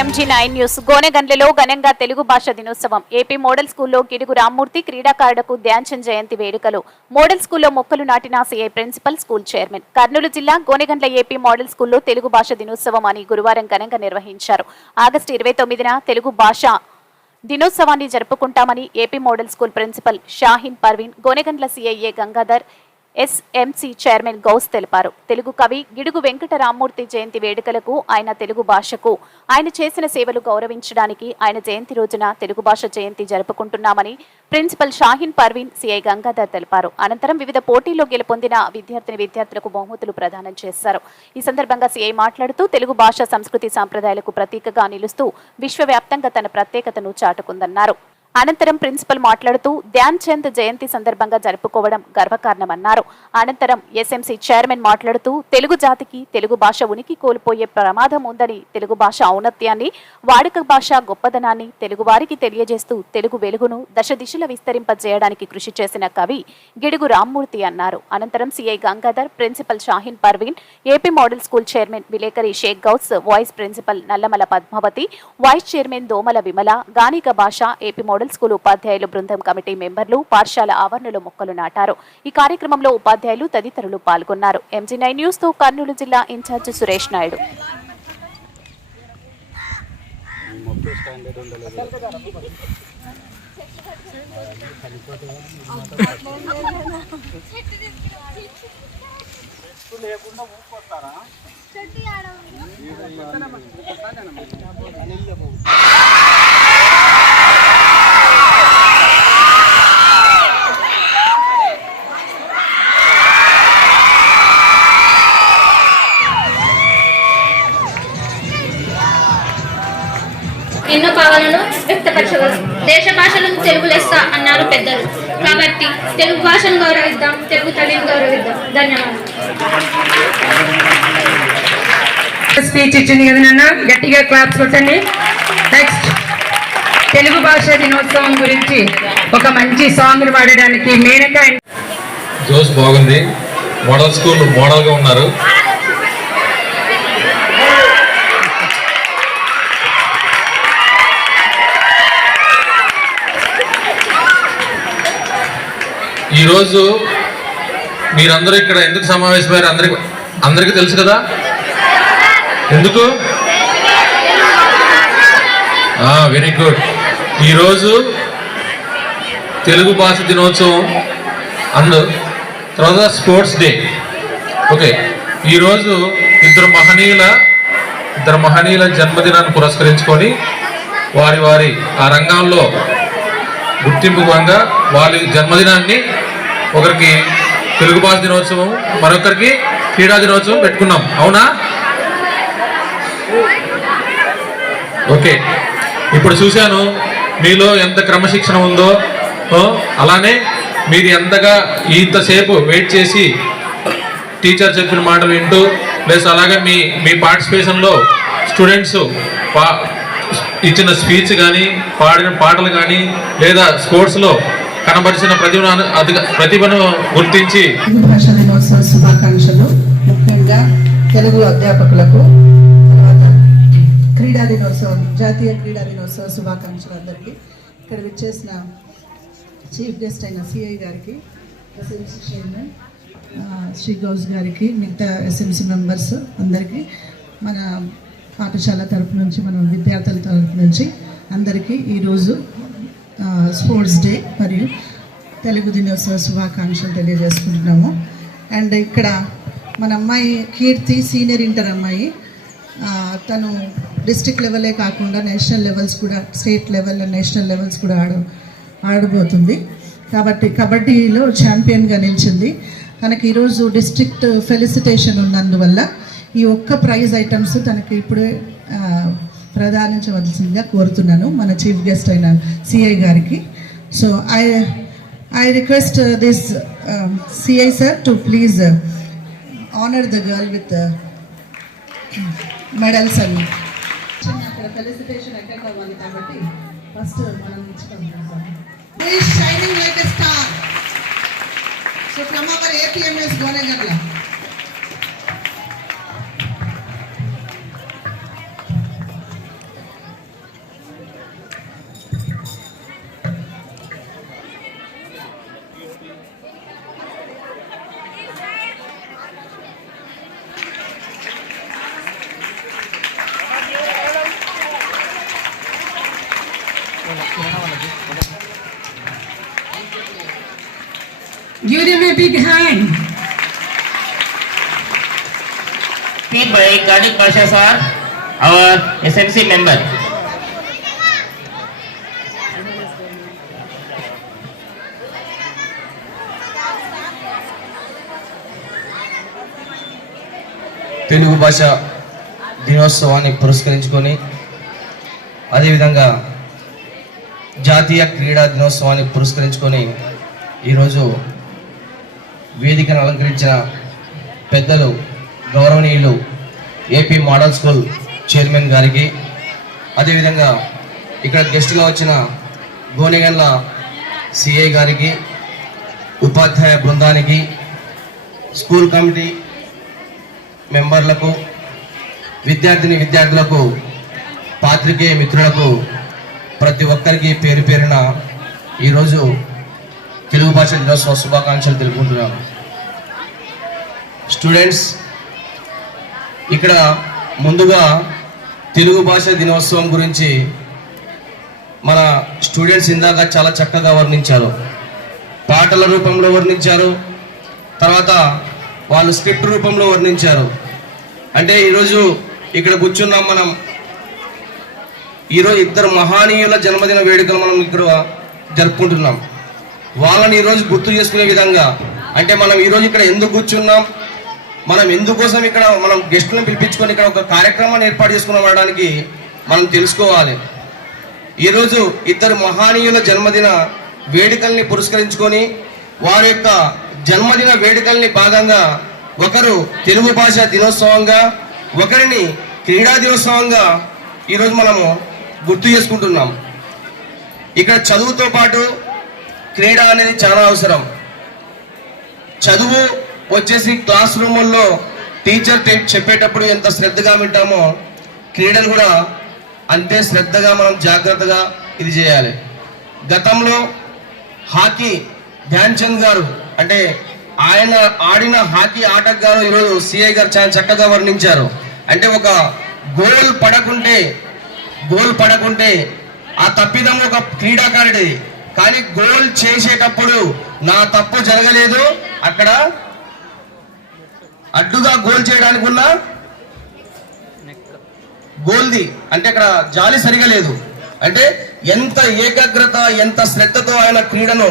MG9 news. గోనెగండ్లలో ఘనంగా తెలుగు భాష దినోత్సవం. ఏపీ మోడల్ స్కూల్లో గిడుగు రామ్మూర్తి క్రీడాకారులకు ధ్యాన్చంద్ జయంతి వేడుకలు. మోడల్ స్కూల్లో మొక్కలు నాటిన CI principal, school chairman. Kurnool జిల్లా గోనెగండ్ల ఏపీ మోడల్ స్కూల్లో తెలుగు భాష దినోత్సవం అని గురువారం ఘనంగా నిర్వహించారు. ఆగస్టు 29న తెలుగు భాష దినోత్సవాన్ని జరుపుకుంటామని AP model school principal Shaheen Parveen, Gonegandla CIA Gangadhar, SMC chairman Ghouse తెలిపారు. తెలుగు కవి గిడుగు వెంకట రామ్మూర్తి జయంతి వేడుకలకు ఆయన తెలుగు భాషకు ఆయన చేసిన సేవలు గౌరవించడానికి ఆయన జయంతి రోజున తెలుగు భాష జయంతి జరుపుకుంటున్నామని ప్రిన్సిపల్ షాహీన్ పర్వీన్, సిఐ గంగాధర్ తెలిపారు. అనంతరం వివిధ పోటీల్లో గెలుపొందిన విద్యార్థులకు బహుమతులు ప్రదానం చేశారు. ఈ సందర్భంగా సిఐ మాట్లాడుతూ తెలుగు భాష సంస్కృతి సాంప్రదాయాలకు ప్రతీకగా నిలుస్తూ విశ్వవ్యాప్తంగా తన ప్రత్యేకతను చాటుకుందన్నారు. అనంతరం ప్రిన్సిపల్ మాట్లాడుతూ ధ్యాన్చంద్ జయంతి సందర్భంగా జరుపుకోవడం గర్వకారణమన్నారు. అనంతరం SMC చైర్మన్ మాట్లాడుతూ తెలుగు జాతికి తెలుగు భాష ఉనికి కోల్పోయే ప్రమాదం ఉందని, తెలుగు భాష ఔన్నత్యాన్ని, వాడుక భాష గొప్పదనాన్ని తెలుగు వారికి తెలియజేస్తూ తెలుగు వెలుగును దశ దిశల విస్తరింపజేయడానికి కృషి చేసిన కవి గిడుగు రామ్మూర్తి అన్నారు. అనంతరం CI Gangadhar, principal Shaheen Parveen, AP model school chairman విలేకరి Sheikh Ghouse, vice principal Nallamala Padmavathi, vice chairman Domala Vimala, గానిక భాష, ఏపీ మోడల్ స్కూల్ ఉపాధ్యాయులు బృందం కమిటీ మెంబర్లు పాఠశాల ఆవరణలో మొక్కలు నాటారు. ఈ కార్యక్రమంలో ఉపాధ్యాయులు తదితరులు పాల్గొన్నారు. MG9 న్యూస్ తో కర్నూలు జిల్లా ఇన్ఛార్జ్ సురేష్ నాయుడు. ఎన్నో భావాలను వ్యక్తపరచగలరు. దేశ భాషలకు తెలుగు లెస్స అన్నారు పెద్దలు. కాబట్టి తెలుగు భాషను గౌరవిద్దాం, తెలుగు తల్లిని గౌరవిద్దాం. ధన్యవాదాలు. స్పీచ్ ఇచ్చింది కదా నాన్న, గట్టిగా క్లాప్స్ కొట్టండి. నెక్స్ట్ తెలుగు భాష దినోత్సవం గురించి ఒక మంచి సాంగ్ పాడడానికి మేనక. జోస్ బాగుంది. మోడల్ స్కూల్ మోడల్గా ఉన్నారు. ఈరోజు మీరందరూ ఇక్కడ ఎందుకు సమావేశమయ్యారు అందరికీ తెలుసు కదా. ఎందుకు? Very good. ఈరోజు తెలుగు భాష దినోత్సవం తర్వాత స్పోర్ట్స్ డే. ఓకే, ఈరోజు ఇద్దరు మహనీయుల జన్మదినాన్ని పురస్కరించుకొని వారి ఆ రంగాల్లో గుర్తింపుగా వాళ్ళ జన్మదినాన్ని, ఒకరికి తెలుగు భాష దినోత్సవం, మరొకరికి క్రీడా దినోత్సవం పెట్టుకున్నాం. అవునా? ఓకే, ఇప్పుడు చూశాను మీలో ఎంత క్రమశిక్షణ ఉందో. అలానే మీరు ఎంతగా ఇంతసేపు వెయిట్ చేసి టీచర్ చెప్పిన మాటలు వింటూ, ప్లస్ అలాగే మీ పార్టిసిపేషన్లో స్టూడెంట్స్ ఇచ్చిన స్పీచ్ కానీ, పాడిన పాటలు కానీ, లేదా స్పోర్ట్స్లో కనబరిచిన ప్రతిభను గుర్తించి భాష దినోత్సవ శుభాకాంక్షలు. ముఖ్యంగా తెలుగు అధ్యాపకులకు, తర్వాత జాతీయ క్రీడా దినోత్సవ శుభాకాంక్షలు అందరికీ. ఇక్కడ విచ్చేసిన చీఫ్ గెస్ట్ అయిన సిఐ గారికి, SMC చైర్మన్ శ్రీ గౌస్ గారికి, మిగతా SMC మెంబర్స్ అందరికీ, మన పాఠశాల తరపు నుంచి, మన విద్యార్థుల తరపు నుంచి అందరికీ ఈరోజు స్పోర్ట్స్ డే మరియు తెలుగు దినోత్సవ శుభాకాంక్షలు తెలియజేసుకుంటున్నాము. అండ్ ఇక్కడ మన అమ్మాయి కీర్తి సీనియర్ ఇంటర్ అమ్మాయి, తను డిస్ట్రిక్ట్ లెవెలే కాకుండా నేషనల్ లెవెల్స్ కూడా, state level and national levels కూడా ఆడబోతుంది. కాబట్టి కబడ్డీలో ఛాంపియన్గా నిలిచింది. తనకి ఈరోజు డిస్ట్రిక్ట్ ఫెలిసిటేషన్ ఉన్నందువల్ల ఈ ఒక్క ప్రైజ్ ఐటమ్స్ తనకి ఇప్పుడే ప్రదానించవలసిందిగా కోరుతున్నాను మన చీఫ్ గెస్ట్ అయిన సిఐ గారికి. So I request this CI sir to please honour the girl with medals అన్ని. అక్కడ ఫెలిసిటేషన్ అటెండ్ అవ్వాలి కాబట్టి ఫస్ట్ మనం ఇచ్చుకుంటాం. Shining like a star. So from our APMS Gonegandla. Give them a big hand. Speak by Karnik Pasha sir, our SMC member. Telugu భాష దినోత్సవాన్ని పురస్కరించుకొని అదేవిధంగా జాతీయ క్రీడా దినోత్సవాన్ని పురస్కరించుకొని ఈరోజు వేదికను అలంకరించిన పెద్దలు గౌరవనీయులు ఏపీ మోడల్ స్కూల్ చైర్మన్ గారికి, అదేవిధంగా ఇక్కడ గెస్ట్గా వచ్చిన గోనెగండ్ల సిఐ గారికి, ఉపాధ్యాయ బృందానికి, స్కూల్ కమిటీ మెంబర్లకు, విద్యార్థులకు, పాత్రికేయ మిత్రులకు ప్రతి ఒక్కరికి పేరు పేరున ఈరోజు తెలుగు భాష దినోత్సవ శుభాకాంక్షలు తెలుపుకుంటున్నాను. స్టూడెంట్స్, ఇక్కడ ముందుగా తెలుగు భాష దినోత్సవం గురించి మన స్టూడెంట్స్ ఇందాక చాలా చక్కగా వర్ణించారు. పాటల రూపంలో వర్ణించారు, తర్వాత వాళ్ళు స్క్రిప్ట్ రూపంలో వర్ణించారు. అంటే ఈరోజు ఇక్కడ కూర్చున్నాం మనం. ఈరోజు ఇద్దరు మహానీయుల జన్మదిన వేడుకలు మనం ఇక్కడ జరుపుకుంటున్నాం. వాళ్ళని ఈరోజు గుర్తు చేసుకునే విధంగా, అంటే మనం ఈరోజు ఇక్కడ ఎందుకు కూర్చున్నాం, మనం ఎందుకోసం ఇక్కడ మనం గెస్టులను పిలిపించుకొని ఇక్కడ ఒక కార్యక్రమాన్ని ఏర్పాటు చేసుకుని అనడానికి మనం తెలుసుకోవాలి. ఈరోజు ఇద్దరు మహానీయుల జన్మదిన వేడుకల్ని పురస్కరించుకొని వారి యొక్క జన్మదిన వేడుకల్ని భాగంగా ఒకరు తెలుగు భాష దినోత్సవంగా, ఒకరిని క్రీడా దినోత్సవంగా ఈరోజు మనము గుర్తు చేసుకుంటున్నాం. ఇక్కడ చదువుతో పాటు క్రీడ అనేది చాలా అవసరం. చదువు వచ్చేసి క్లాస్ రూముల్లో టీచర్ చెప్పేటప్పుడు ఎంత శ్రద్ధగా వింటామో, క్రీడలు కూడా అంతే శ్రద్ధగా మనం జాగ్రత్తగా ఇది చేయాలి. గతంలో హాకీ ధ్యాన్ చంద్ గారు, అంటే ఆయన ఆడిన హాకీ ఆటగారు ఈరోజు సిఐ గారు చాలా చక్కగా వర్ణించారు. అంటే ఒక గోల్ పడకుంటే ఆ తప్పిదం ఒక క్రీడాకారుడి, కానీ గోల్ చేసేటప్పుడు నా తప్పు జరగలేదు, అక్కడ అడ్డుగా గోల్ చేయడానికి ఉన్న గోల్ది అంటే అక్కడ జాలి సరిగా లేదు. అంటే ఎంత ఏకాగ్రత, ఎంత శ్రద్ధతో ఆయన క్రీడను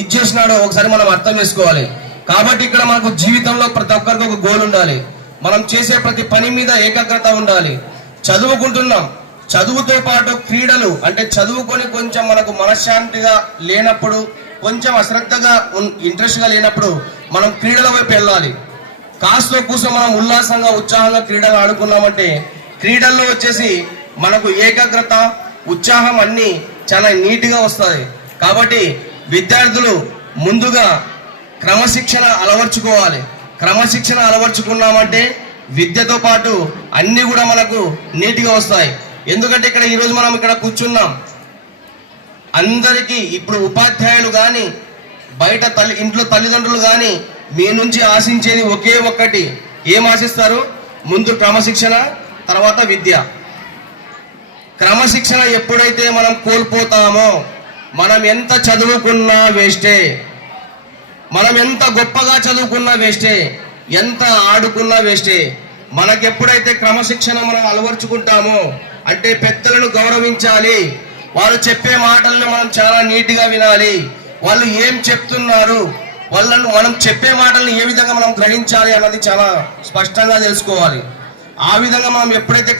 ఇచ్చేసినాడో ఒకసారి మనం అర్థం చేసుకోవాలి. కాబట్టి ఇక్కడ మనకు జీవితంలో ప్రతి ఒక్కరికి ఒక గోల్ ఉండాలి. మనం చేసే ప్రతి పని మీద ఏకాగ్రత ఉండాలి. చదువుకుంటున్నాం, చదువుతో పాటు క్రీడలు, అంటే చదువుకొని కొంచెం మనకు మనశ్శాంతిగా లేనప్పుడు, కొంచెం అశ్రద్ధగా ఇంట్రెస్ట్గా లేనప్పుడు మనం క్రీడల వైపు వెళ్ళాలి. కాస్తో కూసో మనం ఉల్లాసంగా ఉత్సాహంగా క్రీడలు ఆడుకున్నామంటే క్రీడల్లో వచ్చేసి మనకు ఏకాగ్రత, ఉత్సాహం అన్నీ చాలా నీట్గా వస్తాయి. కాబట్టి విద్యార్థులు ముందుగా క్రమశిక్షణ అలవర్చుకోవాలి. క్రమశిక్షణ అలవర్చుకున్నామంటే విద్యతో పాటు అన్నీ కూడా మనకు నీట్గా వస్తాయి. ఎందుకంటే ఇక్కడ ఈరోజు మనం ఇక్కడ కూర్చున్నాం, అందరికీ ఇప్పుడు ఉపాధ్యాయులు కానీ బయట ఇంట్లో తల్లిదండ్రులు కానీ మీ నుంచి ఆశించేది ఒకే ఒక్కటి. ఏం ఆశిస్తారు? ముందు క్రమశిక్షణ, తర్వాత విద్య. క్రమశిక్షణ ఎప్పుడైతే మనం కోల్పోతామో మనం ఎంత చదువుకున్నా వేస్టే, మనం ఎంత గొప్పగా చదువుకున్నా వేస్టే, ఎంత ఆడుకున్నా వేస్టే. మనకెప్పుడైతే క్రమశిక్షణ మనం అలవర్చుకుంటామో, అంటే పెద్దలను గౌరవించాలి, వాళ్ళు చెప్పే మాటలను మనం చాలా నీట్గా వినాలి, వాళ్ళు ఏం చెప్తున్నారు, వాళ్ళను మనం చెప్పే మాటలను ఏ విధంగా మనం గ్రహించాలి అన్నది చాలా స్పష్టంగా తెలుసుకోవాలి. ఆ విధంగా మనం ఎప్పుడైతే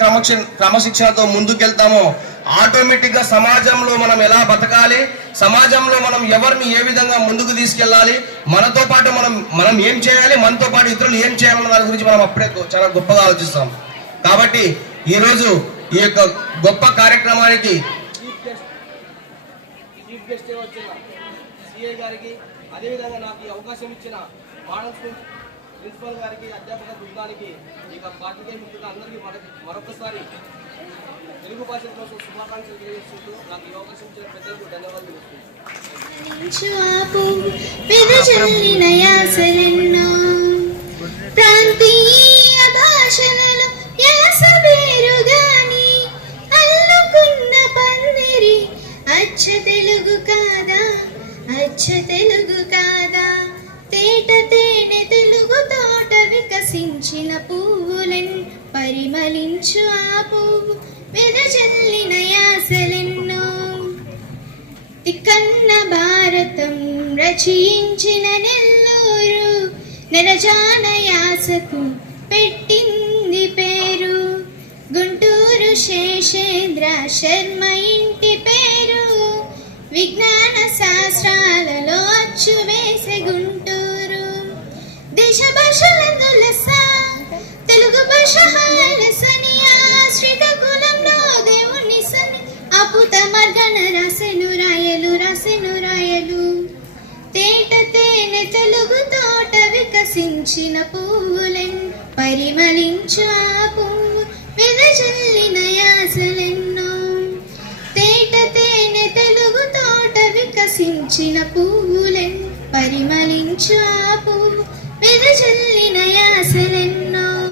క్రమశిక్షణతో ముందుకెళ్తామో ఆటోమేటిక్గా సమాజంలో మనం ఎలా బతకాలి, సమాజంలో మనం ఎవరిని ఏ విధంగా ముందుకు తీసుకెళ్ళాలి, మనతో పాటు మనం ఏం చేయాలి, మనతో పాటు ఇతరులు ఏం చేయాలన్న దాని గురించి మనం అప్పుడే చాలా గొప్పగా ఆలోచిస్తాం. కాబట్టి ఈరోజు ఈ యొక్క గొప్ప కార్యక్రమానికి చీఫ్ గెస్ట్ వచ్చిన సిఐ గారికి, అదేవిధంగా నాకు ఈ అవకాశం ఇచ్చిన మోడల్ స్కూల్ ప్రిన్సిపల్ గారికి, అధ్యాపక బృందానికి, ఇక పార్టీకే మిత్రులు అందరికీ మరొకసారి తెలుగు భాష కోసం శుభాకాంక్షలు తెలియజేస్తూ నాకు ఈ అవకాశం ఇచ్చిన పెద్దలకు ధన్యవాదాలు తెలుగు కాదా, అచ్చ తెలుగు కాదా. పువ్వు వెదజల్లిన యాసలెన్నో తిక్కన్న భారతం రచయించిన నెల్లూరు నెరజాన యాసకు పెట్టింది పేరు గుంటూరు శేషేంద్ర శర్మ ఇంటి పేరు విజ్ఞాన శాస్త్రాలలో అచ్చు వేసే గుంటూరు దేశ భాషలందు లెస్స తెలుగు భాష హాలసనియా శ్రీకాకుళంలో దేవుని సన్ని అపుత మర్గన రాసెను రాయలు తేట తేనె తెలుగు తోట వికసించిన పువ్వులెన్ పరిమళించు ఆ పువ్వు వెదజల్లిన యాసలెన్నో తేట తేనె తెలుగు తోట వికసించిన పువ్వులెన్ పరిమళించు ఆ పువ్వు వెదజల్లిన